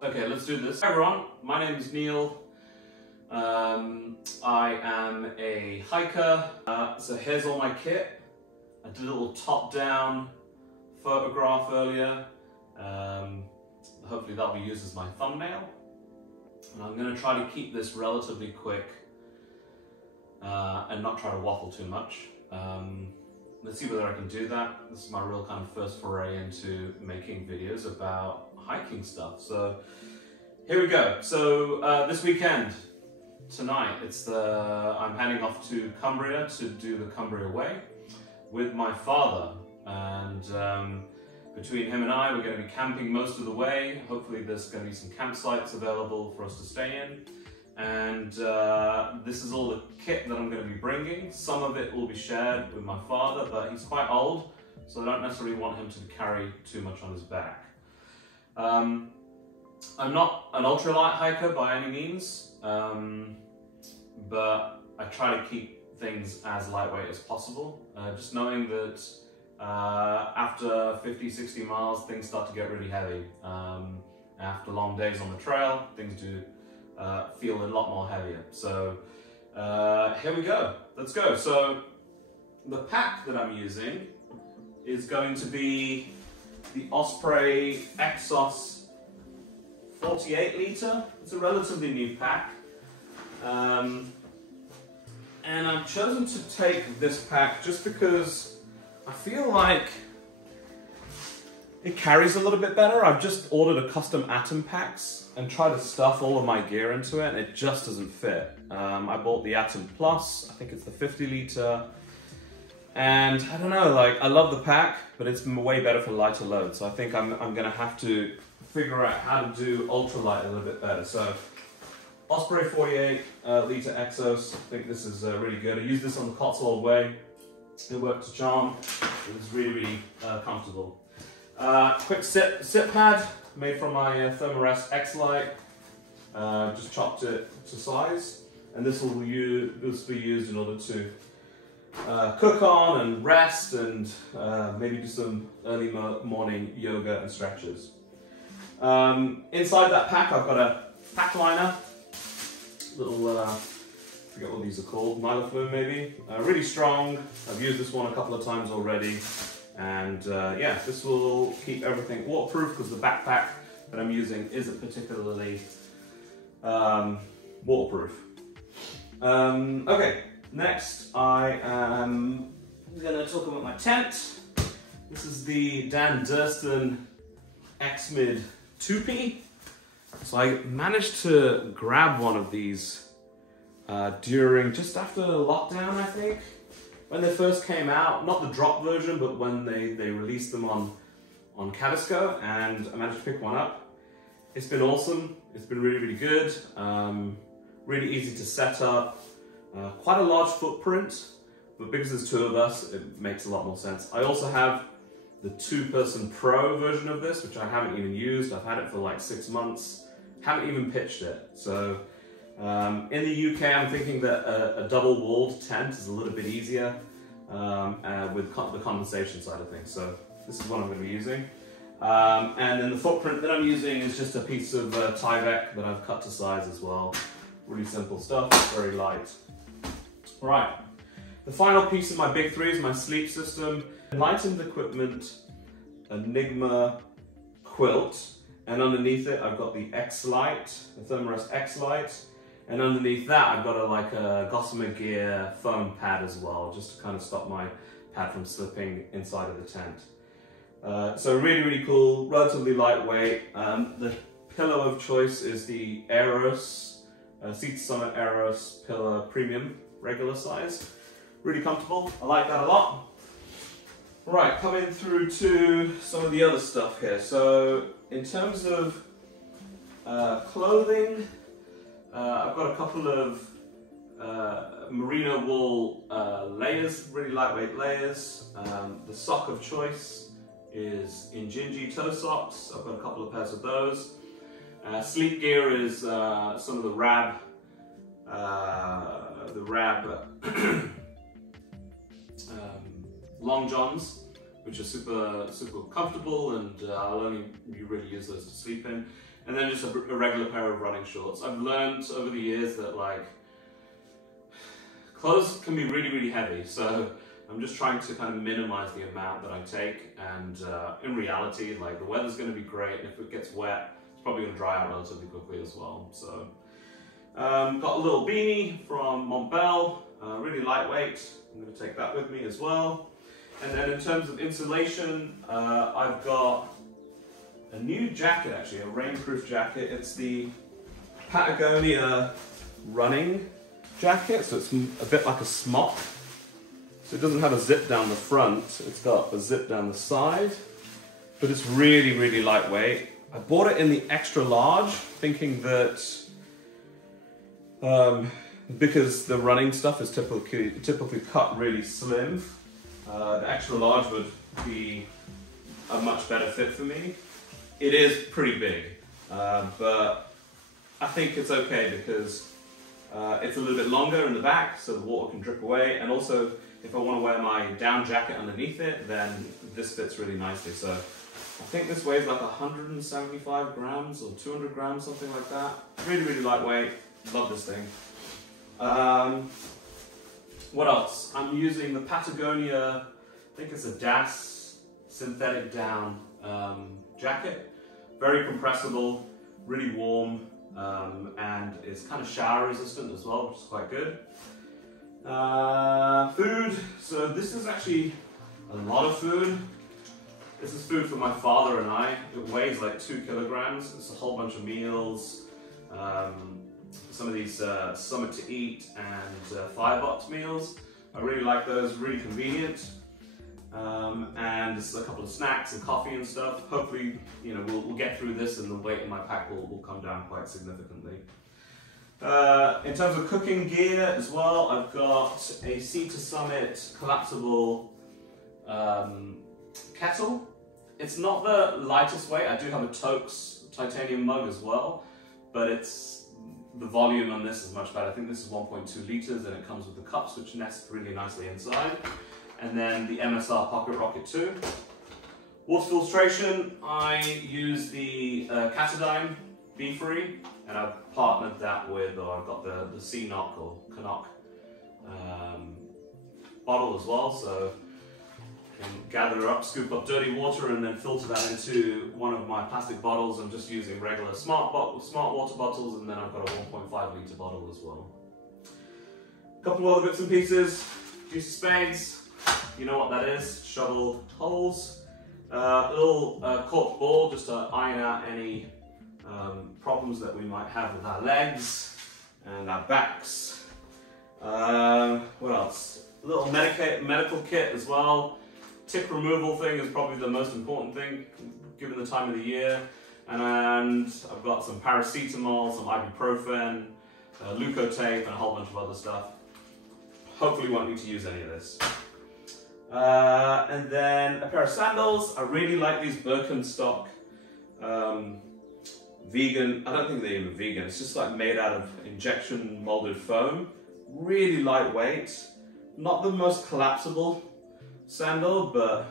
Okay, let's do this. Hi everyone, my name is Neil. I am a hiker. So here's all my kit. I did a little top-down photograph earlier. Hopefully that'll be used as my thumbnail. And I'm going to try to keep this relatively quick and not try to waffle too much. Let's see whether I can do that. This is my real kind of first foray into making videos about hiking stuff. So here we go. So this weekend, tonight, I'm heading off to Cumbria to do the Cumbria Way with my father. And between him and I, we're going to be camping most of the way. Hopefully there's going to be some campsites available for us to stay in. And this is all the kit that I'm going to be bringing. Some of it will be shared with my father, but he's quite old, so I don't necessarily want him to carry too much on his back. I'm not an ultralight hiker by any means, but I try to keep things as lightweight as possible. Just knowing that after 50, 60 miles, things start to get really heavy. After long days on the trail, things do feel a lot more heavier. So here we go, let's go. So the pack that I'm using is going to be the Osprey Exos 48 litre. It's a relatively new pack. And I've chosen to take this pack just because I feel like it carries a little bit better. I've just ordered a custom Atom packs and tried to stuff all of my gear into it, and it just doesn't fit. I bought the Atom Plus, I think it's the 50 litre, and I don't know, like, I love the pack, but it's way better for lighter loads. So I think I'm gonna have to figure out how to do ultralight a little bit better. So Osprey 48 litre Exos, I think this is really good. I used this on the Cotswold Way. It worked a charm. It was really, really comfortable. Quick sit pad made from my Thermarest X-Lite. Just chopped it to size, and this will be used in order to cook on and rest and maybe do some early morning yoga and stretches. Inside that pack, I've got a pack liner, little, I forget what these are called, Milaflume maybe. Really strong. I've used this one a couple of times already. And yeah, this will keep everything waterproof because the backpack that I'm using isn't particularly waterproof. Okay, next I am going to talk about my tent. This is the Dan Durston X-Mid 2P. So I managed to grab one of these during just after lockdown, I think. When they first came out, not the drop version, but when they released them on Cadisco, and I managed to pick one up. It's been awesome. It's been really, really good. Really easy to set up. Quite a large footprint, but because there's two of us, it makes a lot more sense. I also have the 2-person Pro version of this, which I haven't even used. I've had it for like 6 months. Haven't even pitched it. So in the UK, I'm thinking that a double-walled tent is a little bit easier with the condensation side of things. So this is what I'm going to be using. And then the footprint that I'm using is just a piece of Tyvek that I've cut to size as well. Really simple stuff, very light. All right, the final piece of my big three is my sleep system. Enlightened Equipment Enigma quilt, and underneath it I've got the X-Lite, the Thermarest X-Lite. And underneath that, I've got a Gossamer Gear foam pad as well, just to kind of stop my pad from slipping inside of the tent. So really, really cool, relatively lightweight. The pillow of choice is the Aeros, Seat Summit Aeros Pillow Premium, regular size. Really comfortable, I like that a lot. Right, coming through to some of the other stuff here. So in terms of clothing, I've got a couple of merino wool layers, really lightweight layers. The sock of choice is Injinji toe socks. I've got a couple of pairs of those. Sleep gear is some of the Rab long johns, which are super comfortable, and I'll only really use those to sleep in. And then just a regular pair of running shorts. I've learned over the years that like clothes can be really heavy, so I'm just trying to kind of minimize the amount that I take. And in reality, like the weather's going to be great, and if it gets wet, it's probably going to dry out relatively quickly as well. So got a little beanie from Montbell, really lightweight. I'm going to take that with me as well. And then in terms of insulation, I've got a new jacket, actually, a rainproof jacket. It's the Patagonia running jacket, so it's a bit like a smock. So it doesn't have a zip down the front, it's got a zip down the side, but it's really lightweight. I bought it in the extra large, thinking that because the running stuff is typically cut really slim, the extra large would be a much better fit for me. It is pretty big, but I think it's okay because it's a little bit longer in the back, so the water can drip away, and also if I want to wear my down jacket underneath it, then this fits really nicely. So I think this weighs like 175 grams or 200 grams, something like that. Really lightweight. Love this thing. What else? I'm using the Patagonia, I think it's a DAS synthetic down jacket. Very compressible, really warm, and it's kind of shower resistant as well, which is quite good. Food. So this is actually a lot of food. This is food for my father and I. It weighs like 2 kilograms. It's a whole bunch of meals. Some of these Summer to Eat and Firebox meals. I really like those, really convenient. And there's a couple of snacks and coffee and stuff. Hopefully, you know, we'll get through this and the weight in my pack will come down quite significantly. In terms of cooking gear as well, I've got a Sea to Summit collapsible kettle. It's not the lightest weight. I do have a Tokes titanium mug as well, but the volume on this is much better. I think this is 1.2 liters, and it comes with the cups, which nest really nicely inside. And then the MSR Pocket Rocket 2. Water filtration, I use the Catadine Be-Free, and I've partnered that with, or I've got the C-Knock or Canuck bottle as well, so I can gather up, scoop up dirty water, and then filter that into one of my plastic bottles. I'm just using regular smart water bottles, and then I've got a 1.5 litre bottle as well. A couple of other bits and pieces, juicy spades, you know what that is, shovel holes, a little cork ball just to iron out any problems that we might have with our legs and our backs. What else? A little medical kit as well. Tick removal thing is probably the most important thing given the time of the year. And I've got some paracetamol, some ibuprofen, leukotape, and a whole bunch of other stuff. Hopefully won't need to use any of this. And then a pair of sandals. I really like these Birkenstock vegan, I don't think they're even vegan, it's just like made out of injection molded foam. Really lightweight, not the most collapsible sandal, but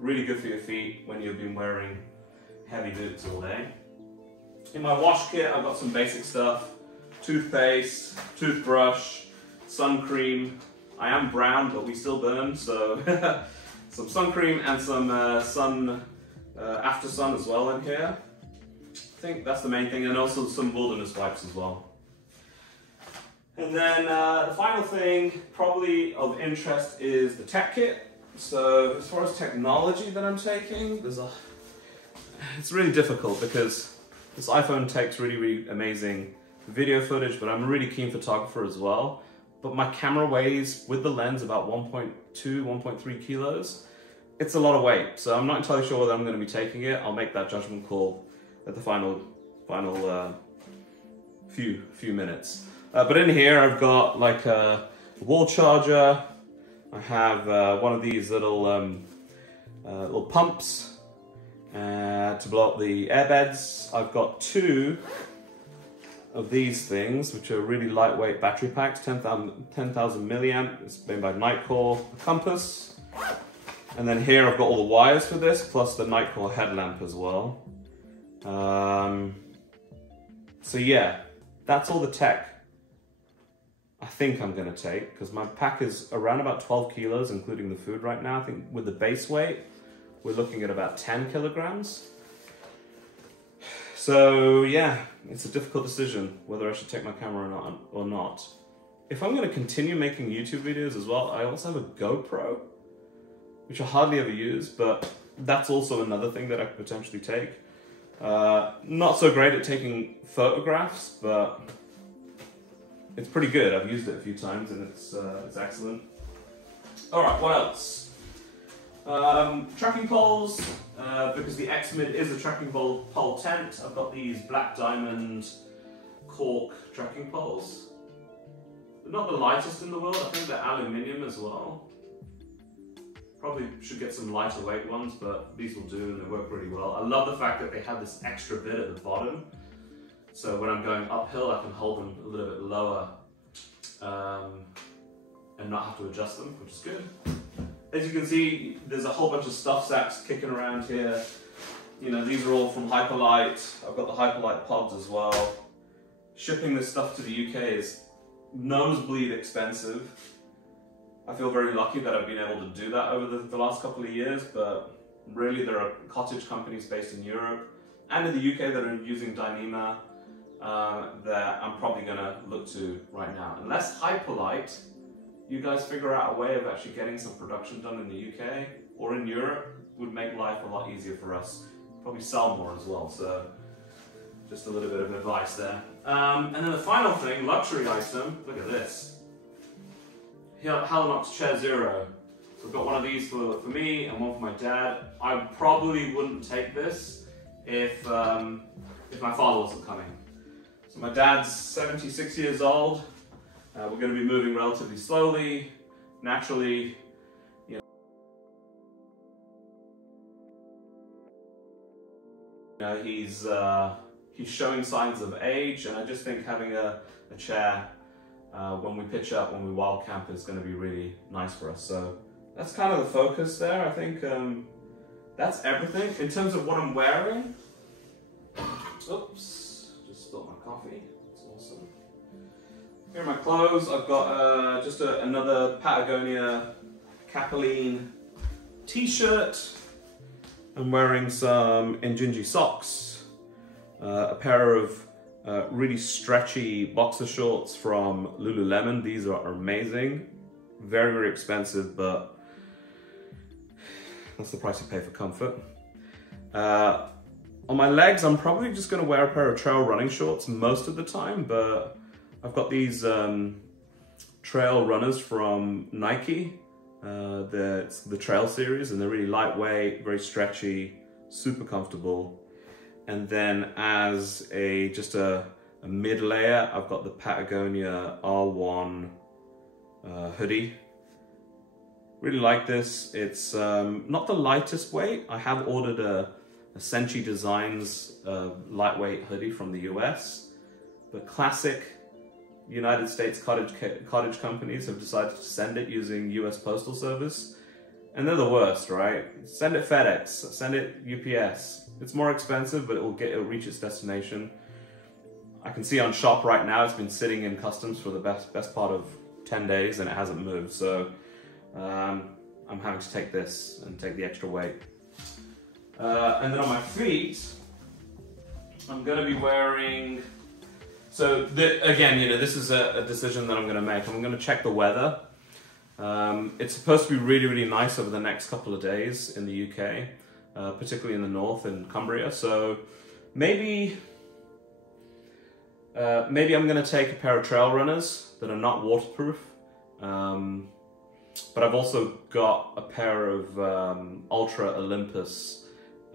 really good for your feet when you've been wearing heavy boots all day. In my wash kit, I've got some basic stuff: toothpaste, toothbrush, sun cream. I am brown, but we still burn, so some sun cream and some after sun as well in here. I think that's the main thing, and also some wilderness wipes as well. And then the final thing, probably of interest, is the tech kit. So as far as technology that I'm taking, it's really difficult because this iPhone takes really amazing video footage, but I'm a really keen photographer as well. But my camera weighs, with the lens, about 1.2, 1.3 kilos. It's a lot of weight, so I'm not entirely sure whether I'm going to be taking it. I'll make that judgment call at the final few minutes. But in here I've got like a wall charger. I have one of these little pumps to blow up the airbeds. I've got 2 of these things, which are really lightweight battery packs, 10,000 milliamp. It's made by Nightcore. A compass, And then here I've got all the wires for this, plus the Nightcore headlamp as well. So yeah, that's all the tech I think I'm gonna take, because my pack is around about 12 kilos, including the food right now. I think with the base weight, we're looking at about 10 kilograms. So yeah, it's a difficult decision whether I should take my camera or not. If I'm gonna continue making YouTube videos as well, I also have a GoPro, which I hardly ever use, but that's also another thing that I could potentially take. Not so great at taking photographs, but it's pretty good. I've used it a few times and it's excellent. All right, what else? Tracking poles, because the X-Mid is a tracking pole tent. I've got these black diamond cork tracking poles. They're not the lightest in the world. I think they're aluminium as well. Probably should get some lighter weight ones, but these will do and they work really well. I love the fact that they have this extra bit at the bottom. So when I'm going uphill, I can hold them a little bit lower and not have to adjust them, which is good. As you can see, there's a whole bunch of stuff sacks kicking around here. You know, these are all from Hyperlite. I've got the Hyperlite pods as well. Shipping this stuff to the UK is nosebleed expensive. I feel very lucky that I've been able to do that over the last couple of years, but really there are cottage companies based in Europe and in the UK that are using Dyneema that I'm probably going to look to right now. Unless Hyperlite, you guys figure out a way of actually getting some production done in the UK or in Europe, would make life a lot easier for us. Probably sell more as well, so just a little bit of advice there. And then the final thing, luxury item, look at this. Halanox Chair Zero. So I've got one of these for me and one for my dad. I probably wouldn't take this if my father wasn't coming. So my dad's 76 years old. We're going to be moving relatively slowly, naturally. You know, he's showing signs of age, and I just think having a chair when we pitch up, when we wild camp, is going to be really nice for us. So that's kind of the focus there. I think that's everything. In terms of what I'm wearing, oops, just spilled my coffee. It's awesome. Here are my clothes. I've got just another Patagonia Capeline t-shirt. I'm wearing some Injinji socks, a pair of really stretchy boxer shorts from Lululemon. These are amazing. Very, very expensive, but that's the price you pay for comfort. On my legs, I'm probably just going to wear a pair of trail running shorts most of the time, but I've got these trail runners from Nike, the trail series, and they're really lightweight, very stretchy, super comfortable. And then as just a mid layer, I've got the Patagonia R1 hoodie. Really like this. It's not the lightest weight. I have ordered a Senchi Designs lightweight hoodie from the US, but classic United States cottage companies have decided to send it using US Postal Service. And they're the worst, right? Send it FedEx, send it UPS. It's more expensive, but it'll reach its destination. I can see on Shop right now, it's been sitting in customs for the best part of 10 days and it hasn't moved. So I'm having to take this and take the extra weight. And then on my feet, I'm gonna be wearing, so again, you know, this is a decision that I'm gonna make. I'm gonna check the weather. It's supposed to be really, really nice over the next couple of days in the UK, particularly in the north in Cumbria. So maybe I'm going to take a pair of trail runners that are not waterproof. But I've also got a pair of Ultra Olympus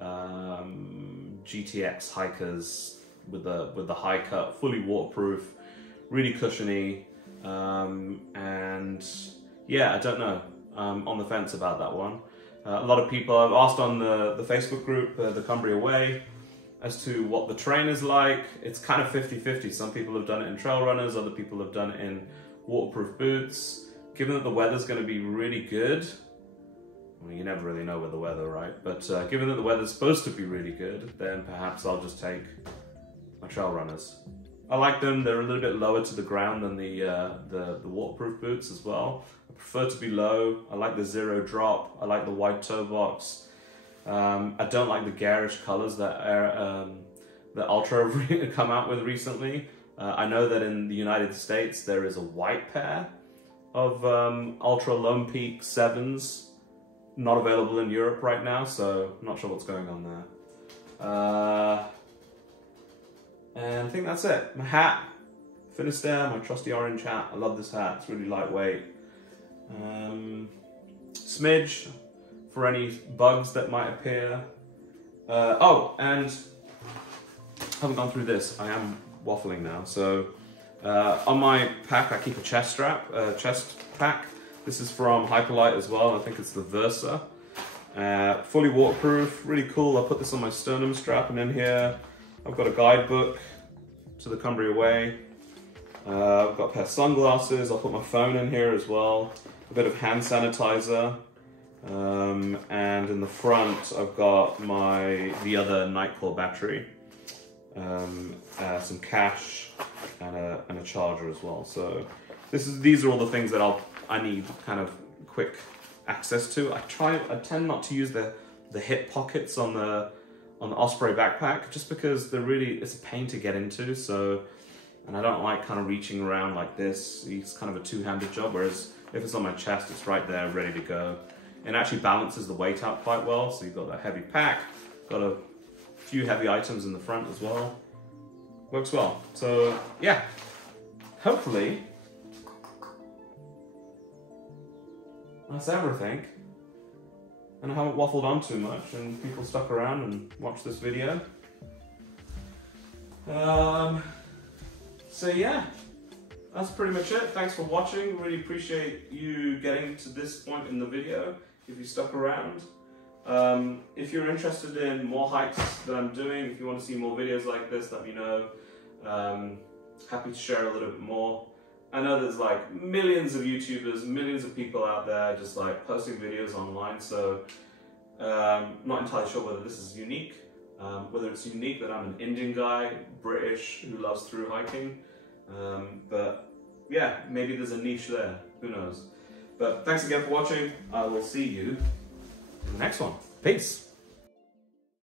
GTX hikers with the high cut, fully waterproof, really cushiony, and yeah, I don't know. I'm on the fence about that one. A lot of people I've asked on the Facebook group, the Cumbria Way, as to what the terrain is like. It's kind of 50-50. Some people have done it in trail runners, other people have done it in waterproof boots. Given that the weather's going to be really good, Well, you never really know with the weather, right? But given that the weather's supposed to be really good, then perhaps I'll just take my trail runners. I like them. They're a little bit lower to the ground than the waterproof boots as well. I prefer to be low. I like the zero drop. I like the wide toe box. I don't like the garish colors that Ultra have come out with recently. I know that in the United States there is a white pair of Ultra Lone Peak 7s, not available in Europe right now, so I'm not sure what's going on there. And I think that's it. My hat, Finisterre, my trusty orange hat. I love this hat, it's really lightweight. Smidge for any bugs that might appear. Oh, and I haven't gone through this. I am waffling now. So on my pack, I keep a chest strap, chest pack. This is from Hyperlite as well. I think it's the Versa. Fully waterproof, really cool. I put this on my sternum strap, and in here I've got a guidebook to the Cumbria Way. I've got a pair of sunglasses. I'll put my phone in here as well. A bit of hand sanitizer. And in the front I've got the other Nightcore battery. Some cash and a charger as well. So these are all the things that I need kind of quick access to. I tend not to use the hip pockets on the Osprey backpack just because it's a pain to get into. So, and I don't like kind of reaching around like this. It's kind of a two-handed job, whereas if it's on my chest, it's right there, ready to go. It actually balances the weight out quite well. So you've got that heavy pack, got a few heavy items in the front as well. Works well. So yeah, hopefully that's everything. And I haven't waffled on too much and people stuck around and watched this video. So yeah, that's pretty much it. Thanks for watching. Really appreciate you getting to this point in the video, if you stuck around. If you're interested in more hikes that I'm doing, if you want to see more videos like this, let me know. Happy to share a little bit more. I know there's like millions of YouTubers, millions of people out there just like posting videos online, so not entirely sure whether this is unique. Whether it's unique that I'm an Indian guy, British, who loves thru hiking. But yeah, maybe there's a niche there, who knows. But thanks again for watching. I will see you in the next one. Peace.